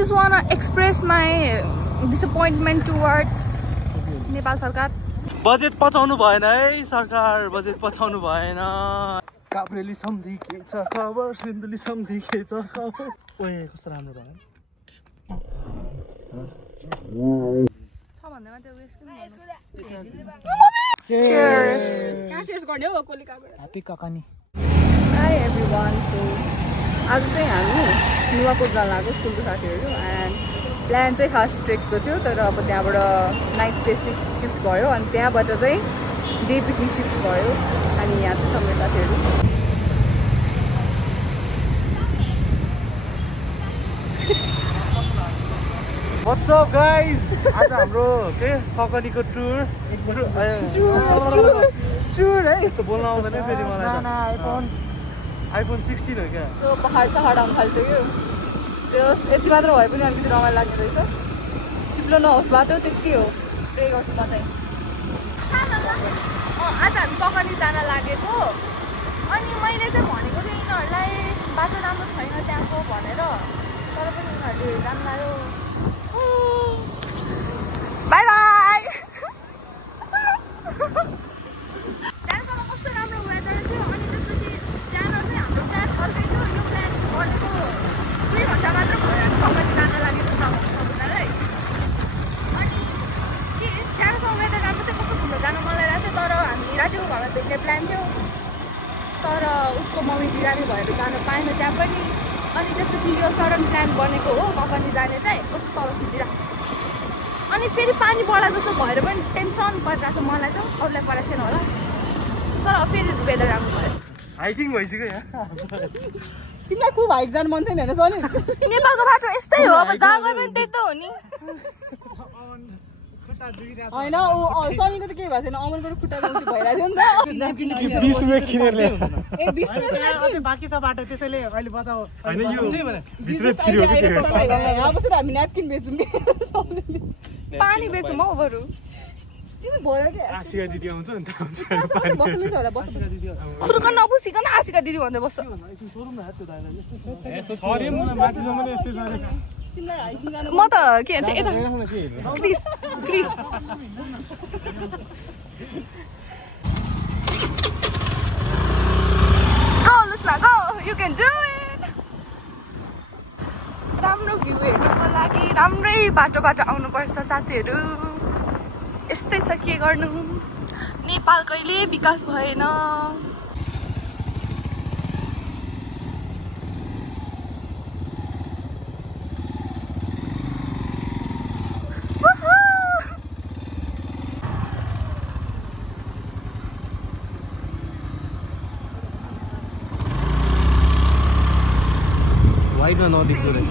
just want to express my disappointment towards Nepal सरकार। Budget पचाउनु भएन है सरकार, बजेट पचाउनु भएन। काभ्रेली सम्धि के छ खबर, सिन्धुली सम्धि के छ खबर। ओए कस्तो राम्रो भयो। छ भन्दैमा त्यो Cheers. Happy kakani. Hi everyone. So आज चाहिँ हामी नुवाकोट जान लागेको स्कुलको साथीहरू एन्ड प्लान चाहिँ खास ट्रेकको थियो, तर अब त्यहाँबाट नाइट स्टे शिफ्ट भयो अनि त्यहाँबाट चाहिँ डे पिकनिक शिफ्ट भयो अनि यहाँ चाहिँ सँगै साथीहरू। What's up guys? आज हाम्रो के ककनीको टुर है, यस्तो बोल्न आउँदैन फेरि मलाई त। आइफोन 16 हो क्या। त्यो पहाड सहाड आउनु थालिसक्यो, त्यो यति मात्र भए पनि अलिकति रमाइलो लाग्ने रहेछ। चिप्लो नहोस् बाटो, त्यति हो। प्रे गर्छु म चाहिँ। आज हामी ककनी जान लागेको अनि मैले चाहिँ भनेको थिएँ यिनीहरूलाई बाटो राम्रो छैन त्यहाँको भनेर, तर पनि उनीहरूले जानु लाग्यो। By by. त्यहाँसम्म कस्तो राम्रो वेदर थियो अनि त्यसपछि त्यहाँबाट चाहिँ हाम्रो प्लान अर्कै थियो। यो प्लान गरेको 2 घन्टा मात्र भयो हामी ककनी जान लागेको सबैजनालाई। अनि के त्यहाँसम्म वेदर राम्रो थियो, कस्तो घुम्न जानु मन लागेको थियो, तर हामी राजुको घरमा भेट्ने प्लान थियो, तर उसको मम्मी बिरामी भएर जान पाएन त्यहाँ पनि। अनि त्यसपछि यो सडन प्लान बनेको हो ककनी जाने चाहिँ, कस्तो तल खिचिरहेको। अनि फेरि पानी बढा जस्तो भएर पनि टेन्सन परिरहेको थियो मलाई त, अरूलाई परेको थिएन होला, तर फेरि वेदर राम्रो भयो। हाइकिङ भइसक्यो यहाँ। तिमीलाई खुब हाइक जानु मन थिएन होइन सनी? नेपालको बाटो यस्तै हो, अब जहाँ गयो पनि त्यही त हो नि। होइन सनीको त केही भएको थिएन, अमनको खुट्टा भइरहेको थियो नि त। 20 रुपैयाँ किनेर ल्यायो। ए 20 रुपैयाँ बाँकी छ बाटो, त्यसैले अहिले बचाऊ। हैन यो भित्र छिर्यो के अब चाहिँ हामी न्यापकिन बेचौँ कि पानी बेचौँ हौ बरु। तिमी भयो कि आशिका दिदी आउँछ नि त आउँछ बस्नु होला, बस्नु खुर्क नबुसिकन आशिका दिदी भन्दै बस्छ। म त के भन्छ यता please please. Go Lusna, go, you can do it. राम्रो भ्यू हेर्नुको लागि राम्रै बाटोबाट आउनुपर्छ साथीहरू। यस्तै छ के गर्नु, नेपाल कहिले विकास भएन। वाइडमा नदेख्दो रहेछ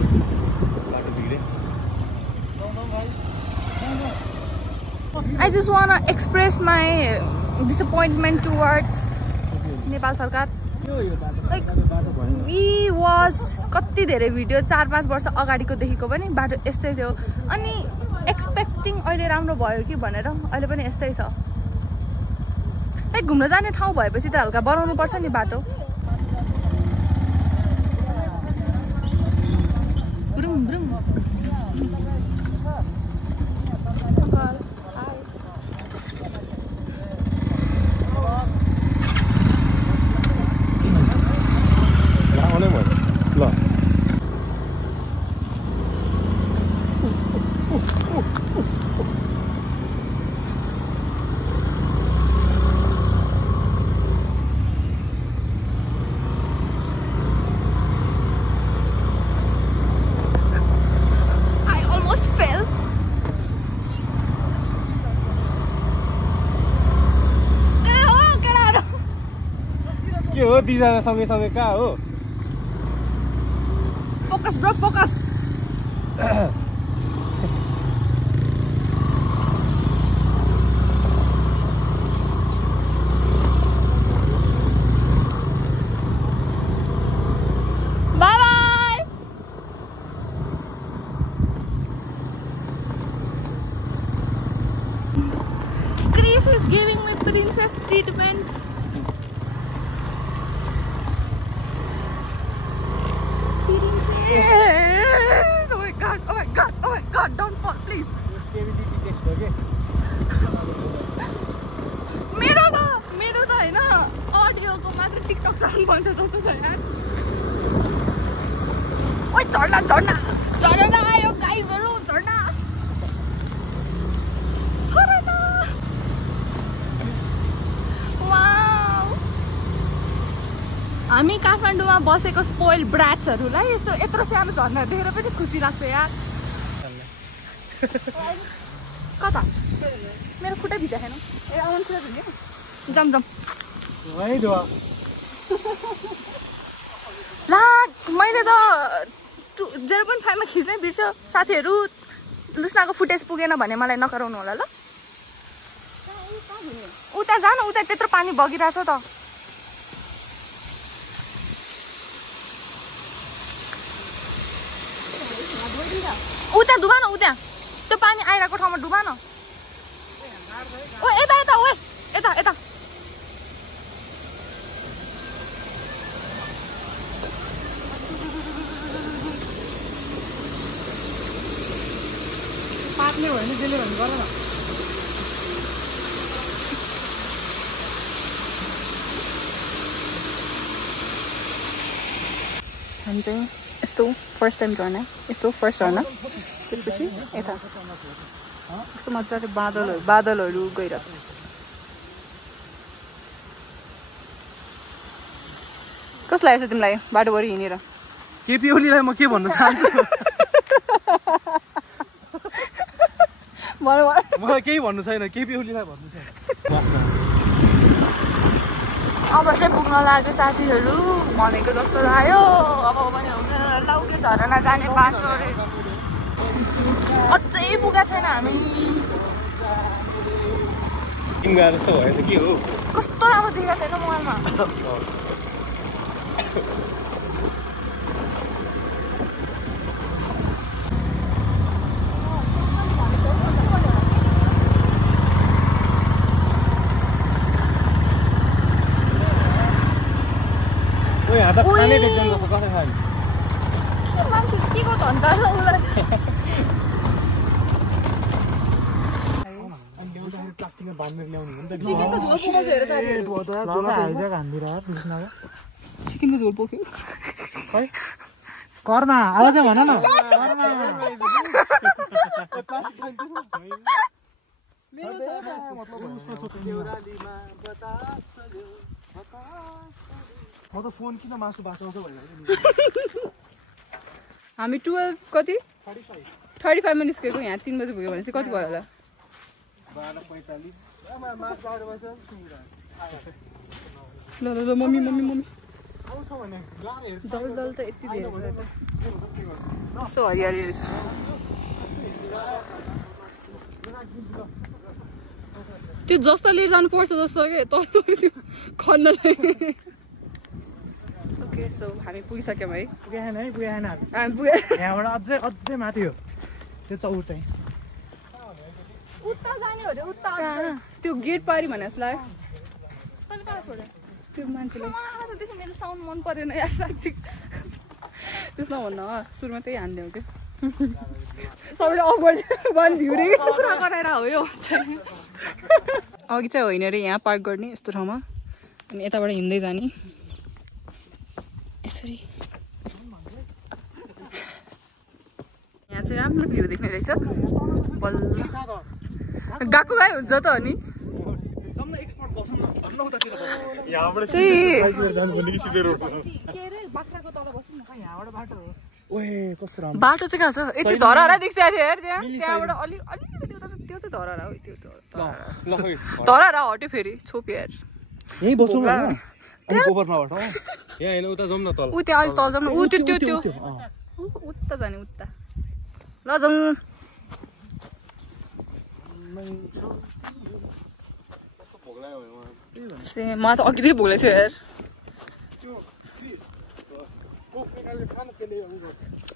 बाटो बिग्रे। I just want to express my disappointment towards Nepal सरकार। Like we watched कति धेरै भिडियो 4-5 वर्ष अगाडिको देखिको पनि बाटो यस्तै थियो अनि एक्सपेक्टिङ अहिले राम्रो भयो कि भनेर अहिले पनि यस्तै छ। लाइक घुम्न जाने ठाउँ भएपछि त हल्का बनाउनु पर्छ नि बाटो। के हो दुईजना सँगै कहाँ हो? Focus bro focus. Chris is giving me princess treatment. Oh my god. god, oh my god, oh my god, don't fall, please. मेरो त हैन अडियोको मात्र टिकटक सङ बन्छ जस्तो छ यार। ओइ झर्ना झर्ना झर्ना आयो गाइजहरु, झर्ना झर्ना वाउ। हामी काठमाडौँमा बसेको स्पोइल ब्राट्सहरुलाई यस्तो यत्रो सानो झर्ना देखेर पनि खुसी लाग्छ यार। कता मेरो खुट्टा भिजा छैन ए आउन खुट्टा भिज्यो जम जम ला मैले त 0.5 मा खिच्नै बिर्स्यो साथीहरु। लुस्नाको फुटेज पुगेन भने मलाई नकराउनु होला ल। उता जान, उता त्यत्रो पानी बगिरहेछ त। उता डुबा न, उता त्यो पानी आइरहेको ठाउँमा डुबा न। ओ यता यता ओए यता यता पाक्ने भयो भने त्यसले भने गर न। हामी चाहिँ यस्तो फर्स्ट टाइम झर्ना, यस्तो फर्स्ट झर्ना। त्यसपछि यता यस्तो मजाले बादलहरू गइरहेछ। कस्तो लागेको छ तिमीलाई बाटोभरि हिँडेर? केपी ओलीलाई म के भन्न चाहन्छु, मलाई केही भन्नु छैन, केपी ओलीलाई भन्नु छैन। अब चाहिँ पुग्न लाग्यो साथीहरू, भनेको जस्तो लाग्यो। अब पनि लाउके झरना जाने बाटो अझै पुगेको छैन हामी। जस्तो भएछ के हो, कस्तो राम्रो देखेको छैन मोबाइलमा। खाने देख्दैन जस्तो कसै खायो मान्छे के को धन्दा र उसलाई प्लास्टिकमा बाँधेर ल्याउनु हो नि त। चिकनको झोल पोको हेर साथीहरु, चिकनको झोल पोक्यो है कर्मा आवाज भन न। म त फोन किन मासु बाँचाउँछ भनेर हामी 12 कति 35 मा निस्केको, यहाँ 3 बजे पुग्यो भने चाहिँ कति भयो होला? 12:45 ल ल ल मम्मी मम्मी मम्मी आउँछ भने दल दल त यति धेरै छ कस्तो हरियाली रहेछ। त्यो जस्तो लिएर जानु पर्छ जस्तो के तर त्यो खन्नलाई। ओके सो हामी पुगिसक्यौँ है। पुगेन है, पुगेन हामी पुगे। यहाँबाट अझै माथि हो त्यो चौर चाहिँ। उता जाने हो रे, उता त्यो गेट पारी भने जस्तो लाग्यो। तैले कहाँ छोड्यो त्यो मान्छेले? त्यसो मेरो साउन्ड मन परेन यार साच्चै। त्यसमा भन्न सुरुमा त्यही हान्दियो के सबैले अफवर्ड वान भ्यू रे कुरा गरेर हो यो। अघि चाहिँ होइन रे, यहाँ पार्क गर्ने यस्तो ठाउँमा अनि यताबाट हिँड्दै जाने यसरी। यहाँ चाहिँ राम्रो भ्यू देख्ने रहेछ। बल्ल गएको गए हुन्छ त अनि बाटो चाहिँ कहाँ छ? यति धरहरा देखिसकेको थियो यार त्यहाँ, त्यहाँबाट अलिकति उता त्यो चाहिँ धरहरा हो। त्यो धरहरा हट्यो फेरि छोप्यो यार। यही बसौँ न अनि गोबरमाबाट यहाँ हैन उता जाउँ न तल। उ त्यहाँ अलि तल जाउँ न। उ त्यो उता जाने उता ल जाउँ। म त अघिदेखि भोगेको छु यार।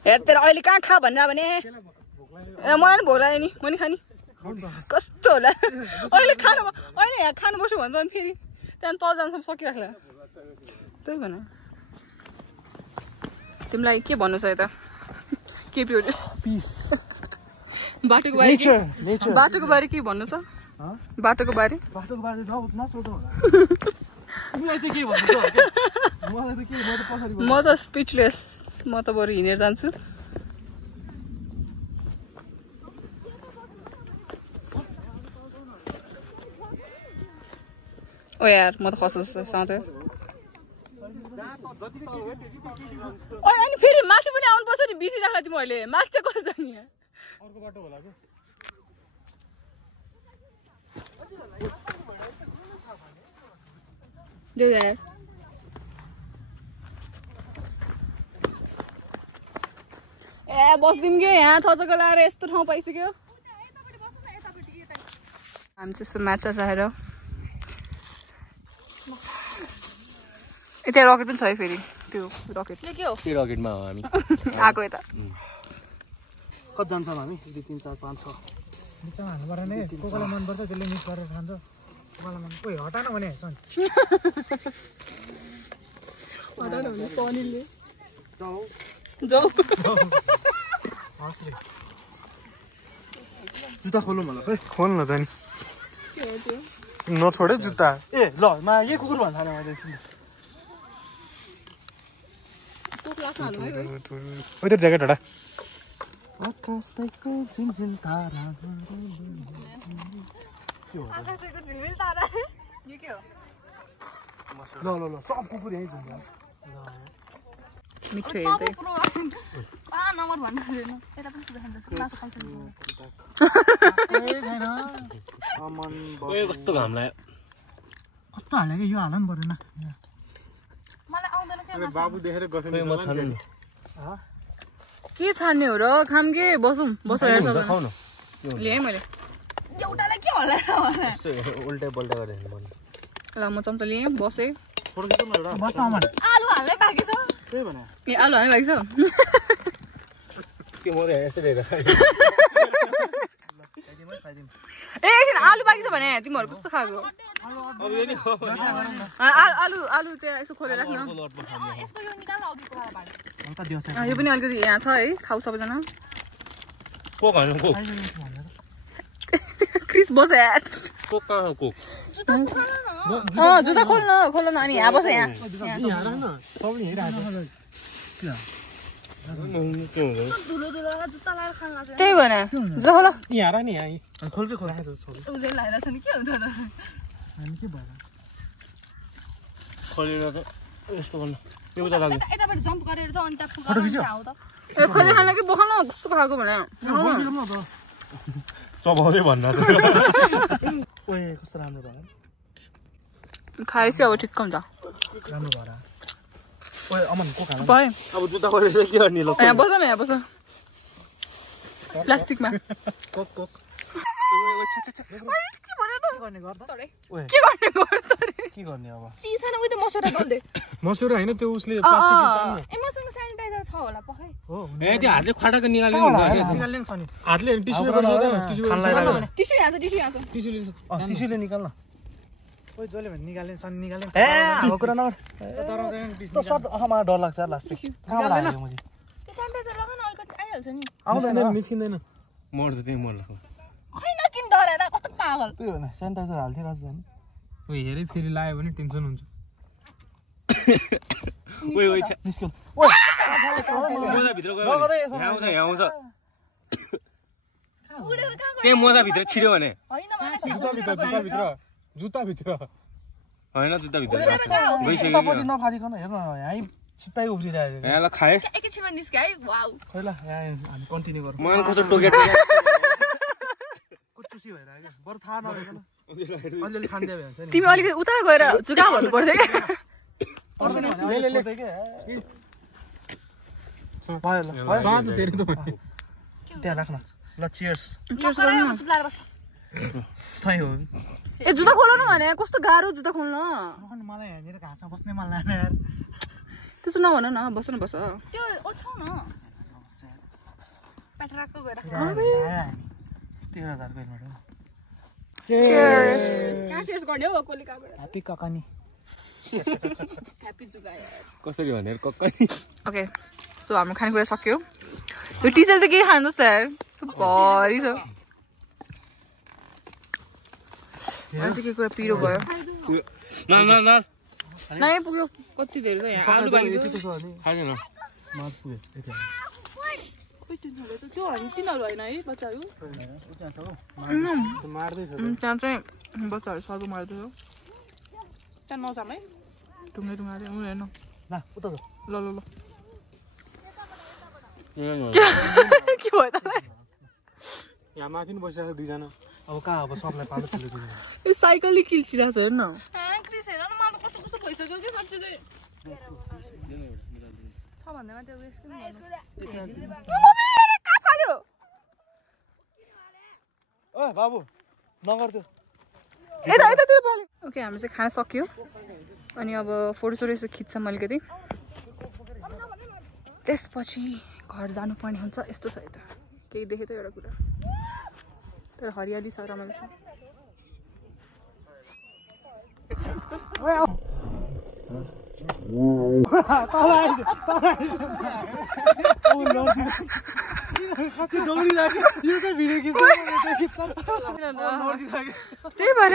हेर तेरो अहिले कहाँ खा भनेर भने मलाई पनि भोक लाग्यो नि, म नि खाने कस्तो होला। अहिले खानु अहिले यहाँ खानु बस्यो भन्छ अनि फेरि त्यहाँदेखि तल जान्छौँ सकिराख्ला। त्यही भन तिमीलाई के भन्नु छ यता केपी पिस बाटोको बारे नेचर नेचर बाटोको बारे के भन्नु छ बाटोको बारे नसोध तिमीलाई चाहिँ के भन्नु छ मलाई त के म त पछाडि म त स्पिचलेस म त बरु हिँडेर जान्छु ओ यार म त खस्छु साँच्चै अनि फेरि माथि पनि आउनुपर्छ नि बिर्सिराख्ला तिमीहरूले माथि चाहिँ कसो जाने अर्को बाटो होला के देऊ यार ए बस्दिउँ कि यहाँ थचको लाएर यस्तो ठाउँ पाइसक्यो हामी चाहिँ यस्तो म्याच राखेर त्यहाँ रकेट पनि छ है फेरि त्यो रकेट के हो त्यो रकेटमा हो हामी आएको यता कति जान्छौँ हामी 2 3 4 5 6 बिचमा हाल्नुपर्छ नि कोकोलाई मनपर्छ त्यसले मिक्स गरेर खान्छ कोकोलाई मन ओइ हटान भने सन हटान भने पनिरले जाऊ जाऊ हस् रे जुत्ता खोलौँ होला खै खोल न त नि के हो त्यो नछोडे जुत्ता ए ल मा यही कुकुर भन्छ थाहा मैले त्यो क्लास हाल्नु है ओइ त्यो ज्याकेट हटा आकाशको झिलझिल तारा आकाशको झिलमिल तारा यो के हो ल ल ल सब कुकुर यही घुम्छ मिठो हेर्दै नम्बर भन्नु हुँदैन यता पनि सुधा खान्छ मासु खाइसक्यो छैन अमन ए कस्तो घाम लाग्यो कस्तो हाल्यो कि यो हाल्नु नि पर्दैन मलाई आउँदैन के बाबु देखेर गफ म छान्नु नि के छान्ने हो र खाम के बसौँ बस हेर सब खाऊ न ल्याएँ मैले एउटालाई के होला यसो उल्टा पल्टा गरेर हेर्नु ल म चम्चा लिएँ बसेँ बस्न अमन आलु हाल्नै बाँकी छ त्यही भने ए आलु हाल्नै बाँकी छ के म त यसरी हेरेर खाएँ ए एकछिन आलु बाँकी छ भने तिमीहरू कस्तो खाएको आलु आलु त्यहाँ यसो खोलेर राख्न यो पनि अलिकति यहाँ छ है खाऊ सबैजना कोक हाल्नु कोक क्रिस बस यार कोक कहाँ हो कोक जुत्ता खोल्न अनि यहाँ बस यहाँ सबले हेरिरहेको त्यही भने जुत्ता खोल यहाँ हार नि यहाँ खोल्कै खोल उसले लगाइरहेको छ नि के हुन्छ हामी के भयो खोलेर चाहिँ यस्तो गर्नु एउटा लाग्यो यताबाट जम्प गरेर चाहिँ अनि त्यहाँ ए खोले खाना कि बोखाउन कस्तो खाएको भने चबाउँदै भन्नु ओए कस्तो राम्रो भयो खाएपछि अब ठिक्क हुन्छ राम्रो भएर ओए अमन को खाना भयो अब जुत्ता खोलेर के गर्ने ल यहाँ बस न यहाँ बस प्लास्टिकमा कोक कोक के गर्ने अब चिज छैन उयो त मसौरा दल्दे मसुरा हैन त्यो उसले प्लास्टिक ए मसँग सेनिटाइजर छ होला पखै हो ए त्यो हातले खटाको निकाल्नु हुन्छ निकाल्ने नि छ नि हातले टिस्यु पेपर छ टिस्यु खानलाई लाग्यो टिस्यु यहाँ छ टिस्यु यहाँ छ टिस्यु लिन्छ टिस्युले निकाल्न ओइ जले भने निकाल्ने सन निकाल्ने ए हो कुरा नगर त सर्ट अहमा डर लाग्छ लास्ट कहाँबाट आयो मैले त्यो सेनिटाइजर लगाउन अलिकति आइहाल्छ नि आउँदैन निस्किँदैन मर्छ त्यही मर्छ खैन किन डरेर कस्तो पागल त्यही हो नि सेनिटाइजर हाल्थिरहेको छ नि ओइ हेरै फेरि लायो भने टेन्सन हुन्छ ओइ ओइ निस्क्यो ओइ मोजा भित्र गयो यहाँ आउँछ यहाँ आउँछ उडेर कहाँ त्यही मोजा भित्र छिर्यो भने होइन जुत्ता भित्र होइन जुत्ता भित्र गइसक्यो उतापट्टि नफारिकन हेर्न यहीँ छिप्पाइ उफ्रिरहेको छ यहाँ ल खाएँ एकैछिनमा निस्क्यो है वाउ खै ल यहाँ हामी कन्टिन्यू गरौँ मलाई कस्तो टोके कुचुसी भइरहेको क्या बरु थाहा नभइकन अलिअलि खानिदियो भने हुन्छ नि तिमी अलिकति उता गएर जुगा भन्नु पर्छ क्या पर्दैन भने अहिले छोड्दै के भयो ल भयो साँझ धेरै त त्यहाँ राख्न ल चियर्स थै हो ए जुत्ता खोल न भने कस्तो गाह्रो जुत्ता खोल्न मलाई हेरेर घाँसमा बस्नै मन लाग्दैन यार त्यसो नभन न बस न बस त्यो ओछौ न पेट्राको गएर 13,000 को हेलमेट हो चियर्स कहाँ चियर्स गर्ने हो कोलिकाबाट ह्यापी ककानी ह्यापी जुगा यार कसरी भनेर कक्कनी ओके सो हाम्रो खानेकुरा सक्यो यो टिचर त के खान्छ यार भरि छ अझै के कुरा पिरो भयो नै पुग्यो कति धेरै छ यहाँ आलु बाँकी छ खादैन त्यो हामी तिनीहरू होइन है बच्चाहरू त्यहाँ चाहिँ बच्चाहरू सर्व मार्दैछ त्यहाँ नजाम है ढुङ्गा ढुङ्गा हेर्न ल ल ल के भयो त यहाँ माथि नि बसिरहेको छ दुईजना अब कहाँ अब सबलाई पालो खेल्नु यो साइकलले किल्चिरहेको छ हेर्न क्रिस हेर न मलाई कस्तो कस्तो भइसक्यो कि मान्छेले छ भन्दैमा त्यो बाबु नगर त्यो ओके हाम्रो चाहिँ खाना सक्यो अनि अब फोटोसोटो यसो खिच्छ मैले कति त्यसपछि घर जानुपर्ने हुन्छ यस्तो छ यता केही देखेँ त एउटा कुरा तर हरियाली छ रमाइलो छ त्यही भएर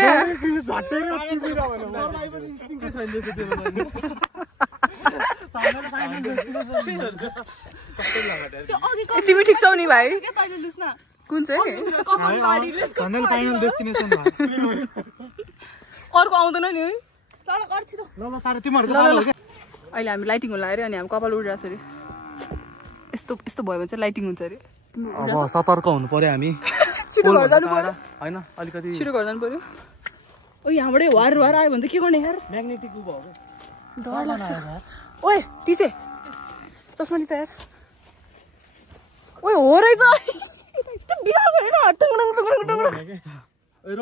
तिमी ठिक छौ नि भाइ कुन चाहिँ अर्को आउँदैन नि है अहिले हामी लाइटिङ होला अरे अनि हामी कपाल उडिरहेको छ अरे यस्तो यस्तो भयो भने चाहिँ लाइटिङ हुन्छ अरे अब सतर्क हुनु पर्यो हामी छिटो घर जानु पर्यो हैन अलिकति छिटो घर जानु पर्यो ओ यहाँबाटै वार वार आयो भने त के गर्ने यार म्याग्नेटिक उ भयो डर लाग्छ ओए तिसे चस्मा नि त यार ओए हो रहेछ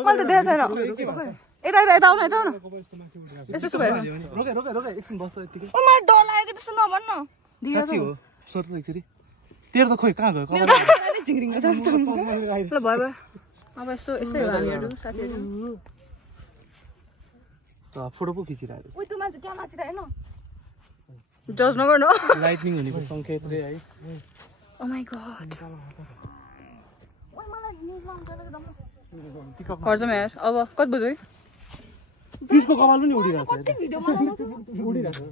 मैले त देखाएको छैन यता यता यता आउनु यता आउनु यस्तो भयो एकछिन बस्छ यतिकै मलाई डर लाग्यो त्यस्तो नभन्न साँच्ची हो सोध्नु एकचोटि तेरो त खोइ कहाँ गयो ल भयो भयो अब यस्तो यस्तै हो हामीहरू साथीहरू फोटो पो खिचिरहेको ओइ त्यो मान्छे त्यहाँ नाचिरहेन जज नगर्नु लाइटनिङ हुनेको सङ्केत रे है ओ माय गॉड घर जाउँ यार अब कति बज्यो है त्यसको कपाल पनि उडिरहेको छ कति भिडियो बनाउनु उडिरहेको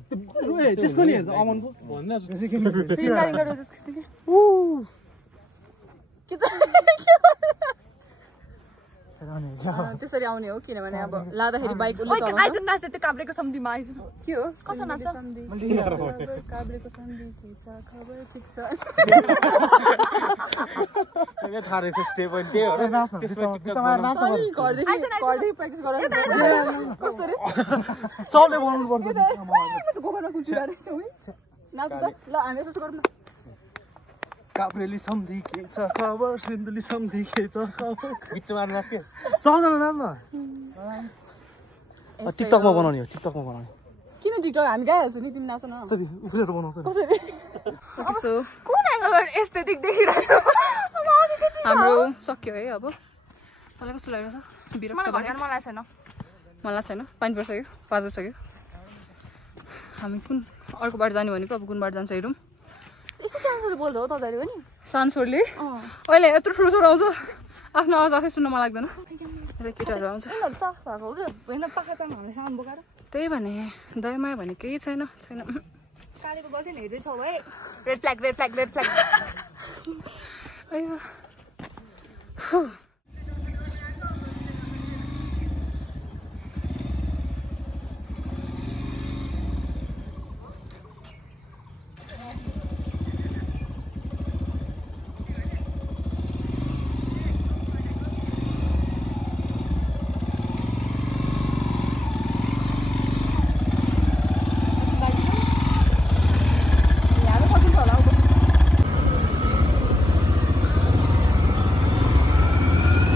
त्यसको नि हेर्छ अमनको भन्दा त्यसरी आउने हो किनभने अब लाँदाखेरि बाइक उसले चलाउँछ नाच्छ त्यो काब्रेको सम्धिमा आइज के हो कसो नाच्छ काब्रेको सम्धि के छ खबर ठिक छ के थाहा रहेछ स्टेप अनि त्यो हो त्यसपछि घरदेखि प्र्याक्टिस गराउँछ कस्तो रे सबले बनाउनु पर्छ म त गोबरमा कुचिरहेको रहेछ है नाच त ल हामी यसो गरौँ न काभ्रेली सम्धि के छ खबर सिन्धुली सम्धि के छ खबर बिचमा नाच के सबजना नाच्न टिकटकमा बनाउने हो टिकटकमा बनाउने किन टिकटक हामी गाइहाल्छौँ नि तिमी नाच न उफुसेर बनाउँछ कसरी सो कुन एङ्गलबाट एस्थेटिक देखिरहेछ हाम्रो सक्यो है अब तँलाई कस्तो लागिरहेछ बिरक्त मलाई छैन मलाई छैन पानी परिसक्यो 5 बजिसक्यो हामी कुन अर्को बाटो जाने भनेको अब कुन बाटो जान्छ हेरौँ यस्तो सानोले बोल्छ हो तपाईँहरू पनि सानसोरले अहिले यत्रो ठुलो छोरो आउँछ आफ्नो आवाज आफै सुन्न मन लाग्दैन केटाहरू आउँछ त्यही भने दयमाया भने केही छैन छैन कालेको गर्लफ्रेन्ड हेर्दैछौ है red flag red flag red flag अयो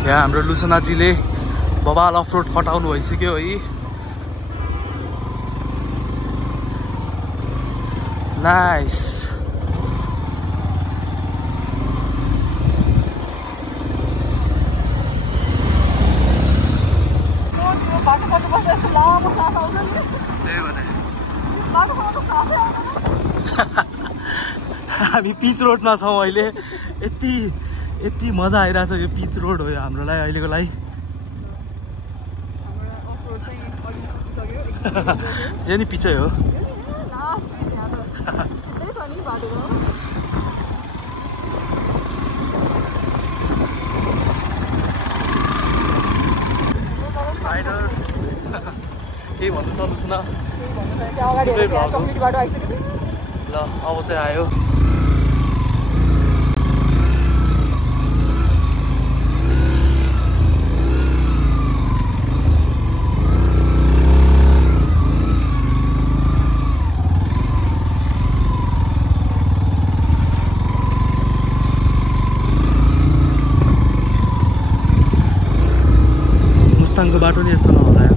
यहाँ हाम्रो लुसनाजीले बबाल अफरोड कटाउनु भइसक्यो है नाइस हामी पिच रोडमा छौँ अहिले। यति मजा आइरहेछ यो पिच रोड हो यो हाम्रो लागि अहिलेको लागि। यो नि पिचै हो। केही भन्नु सक्नुहोस् न। ल अब चाहिँ आयो। मुस्ताङको बाटो नि यस्तो नहोला यार।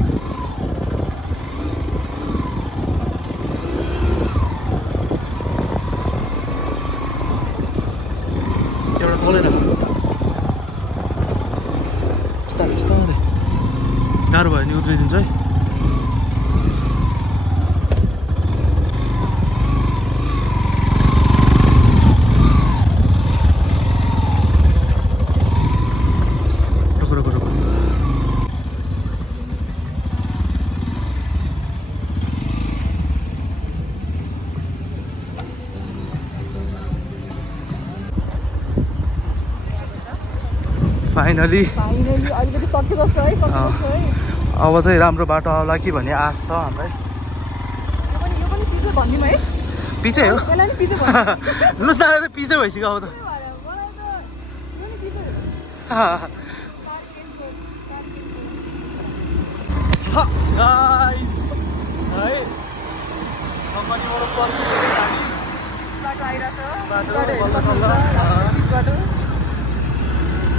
एउटा तलेर बिस्तारै बिस्तारै गाह्रो भयो नि उत्रिदिन्छु है। फाइनली अलिकति सकिएको छ है। अब चाहिँ राम्रो बाटो आउला कि भन्ने आश छ हामीलाई। पिचै हो लुस्नाले त पिचै भइसक्यो अब त।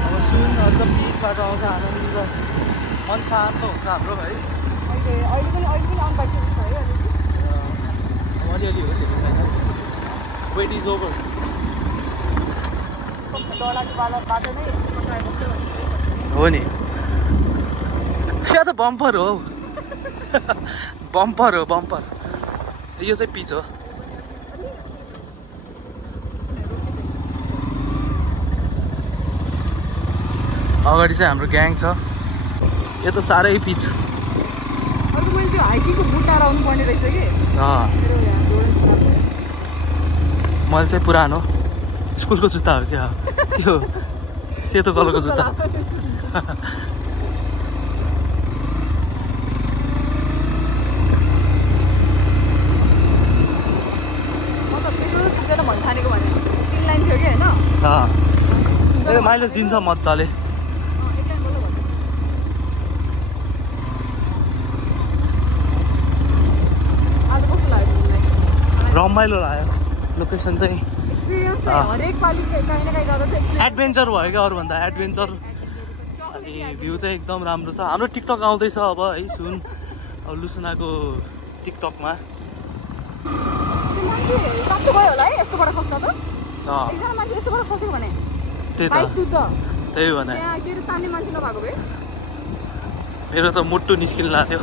अब सुन अझ पिचबाट आउँछ आनन्द मन शान्त हुन्छ हाम्रो भाइ। अलिअलि हो त्यो छैन। Wait is over. हो नि या त बम्पर हो। बम्पर हो बम्पर। यो चाहिँ पिच हो। अगाडि चाहिँ हाम्रो ग्याङ छ। यो त साह्रै पिच। मैले चाहिँ पुरानो स्कुलको जुत्ता हो क्या त्यो सेतो कलरको जुत्ता। माइलेज दिन्छ मजाले। रमाइलो लाग्यो लोकेसन चाहिँ। एडभेन्चर भयो क्या अरूभन्दा एडभेन्चर। अनि भ्यू चाहिँ एकदम राम्रो छ। हाम्रो टिकटक आउँदैछ अब है सुन। अब लुसनाको टिकटकमा त्यही भने मेरो त मुट्टु निस्किन लाग्थ्यो।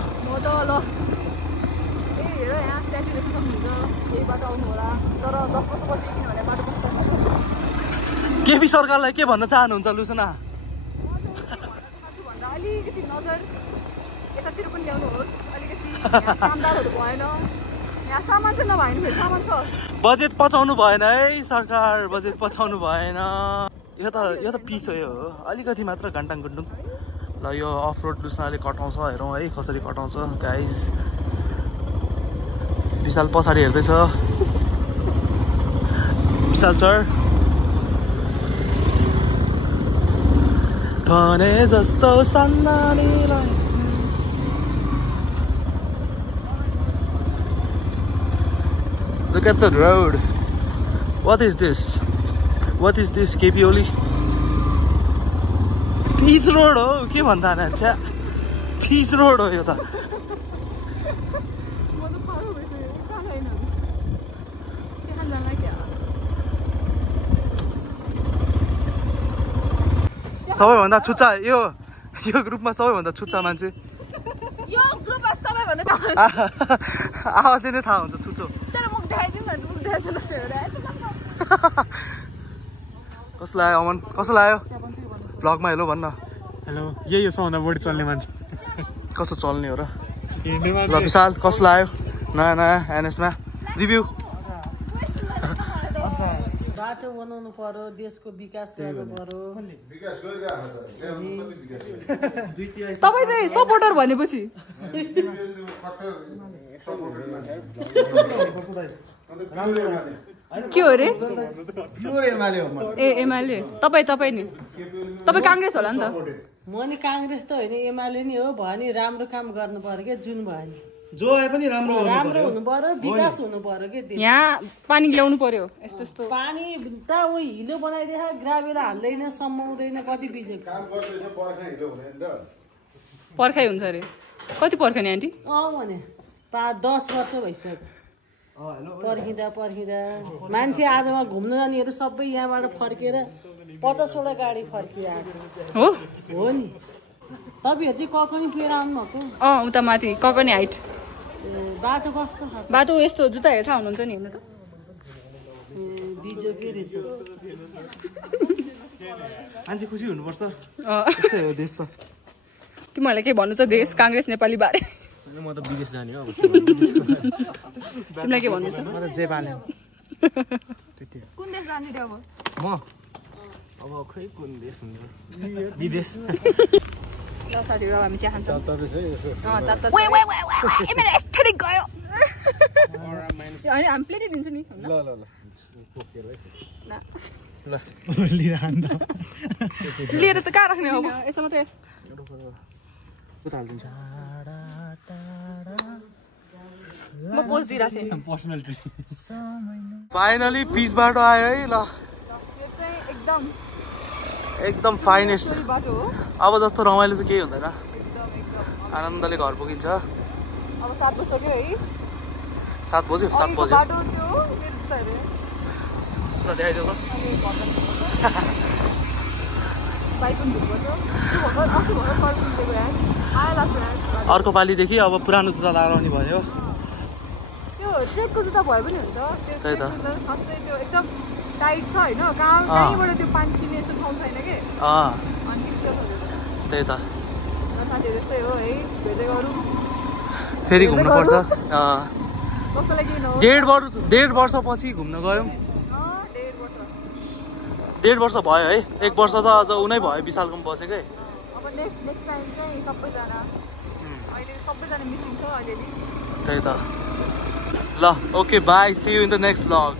केपी सरकारलाई के भन्न चाहनुहुन्छ लुसना? बजेट पचाउनु भएन है सरकार। बजेट पचाउनु भएन। यो त पिच हो। यो अलिकति मात्र घन्टाङ गुन्डुङ। ल यो अफ रोड लुसनाले कटाउँछ हेरौँ है कसरी कटाउँछ गाइज। विशाल पछाडि हेर्दैछ। विशाल सर भने जस्तो सन्नानीलाई। Look at the road. What is this? What is this, KP Oli? Beach road हो के भन्दा न छ्या। Beach road हो यो त। सबैभन्दा छुच्चा यो ग्रुपमा सबैभन्दा छुच्चा मान्छे। यो ग्रुपमा सबैभन्दा आवाजले नै थाहा हुन्छ छुच्चो। तर मुख देखाइदिउँ न मुख देखाइदिनु कस्तो लाग्यो अमन कस्तो लाग्यो भ्लगमा हेलो भन्न हेलो यही हो सबभन्दा बढी चल्ने मान्छे कस्तो चल्ने हो र ल विशाल कस्तो लाग्यो नयाँ नयाँ एनएसमा रिभ्यू बाटो बनाउनु पर्यो देशको विकास गर्नु पर्यो तपाईँ चाहिँ सपोर्टर भनेपछि के हो अरे ए एमाले तपाईँ नि तपाईँ काङ्ग्रेस होला नि त म नि काङ्ग्रेस त होइन एमाले नि हो भयो नि राम्रो काम गर्नु पर्यो क्या जुन भयो नि जो आए पनि राम्रो राम्रो हुनु पर्यो विकास हुनु पर्यो कि यहाँ पानी ल्याउनु पर्यो यस्तो यस्तो पानी त ऊ हिलो बनाइदिए ग्राभेल हाल्दैन सम्माउँदैन कति बिजेको छ पर्खाइ हुन्छ अरे कति पर्खाइ नि आन्टी भने 5-10 वर्ष भइसक्यो पर्खिँदा मान्छे आजमा घुम्न जानेहरू सबै यहाँबाट फर्केर 50वटा गाडी फर्किआएको हो नि तपाईँहरू चाहिँ ककनी पुगेर आउनु भएको उता माथि ककनी हाइट बाटो कस्तो खालको बाटो यस्तो जुत्ता हेर्छ हुनुहुन्छ नि हेर्नु त बिजोकै रहेछ मान्छे खुसी हुनुपर्छ त्यस्तै हो देश त तिमीहरूलाई के भन्नु छ देश काङ्ग्रेस नेपाली बारे म त विदेश जाने हो तिमीलाई के भन्नु छ म त जे पाले कुन देश जाने रे अब म अब खै कुन देश हुन्छ विदेश ल साथीहरू अब हामी चिया खान्छौँ मेरो एस्थेटिक गयो होइन हामी प्लेटै दिन्छु नि लिएर चाहिँ कहाँ राख्ने अब यसो मात्रै म पोज दिइरहेको थिएँ फाइनली पिच बाटो आयो है ल एकदम फाइनेस्ट बाटो हो अब जस्तो रमाइलो चाहिँ केही हुँदैन आनन्दले घर पुगिन्छ अब 7 बज्यो है 7 बज्यो 7 बज्यो बाटो त्यो देखाइदेऊ त अर्को पालिदेखि अब पुरानो जुत्ता लगाएर आउने भयो त्यो ट्रेकको जुत्ता भए पनि हुन्छ त्यही त त्यो एकदम टाइट छ होइन कहाँबाट त्यो पानी किन्ने यस्तो ठाउँ छैन कि अनि त्यही त साथीहरू यस्तै हो है भेट्दै गरौँ फेरि घुम्नु पर्छ कस्तो लागि डेढ वर्षपछि घुम्न गयौँ 1.5 वर्ष भयो है 1 वर्ष त अझ उनै भयो विशालकोमा बसेकै अब नेक्स्ट टाइम चाहिँ सबैजना अहिले सबैजना मिसिङ छ अलिअलि त्यही त ल okay bye see you in the next vlog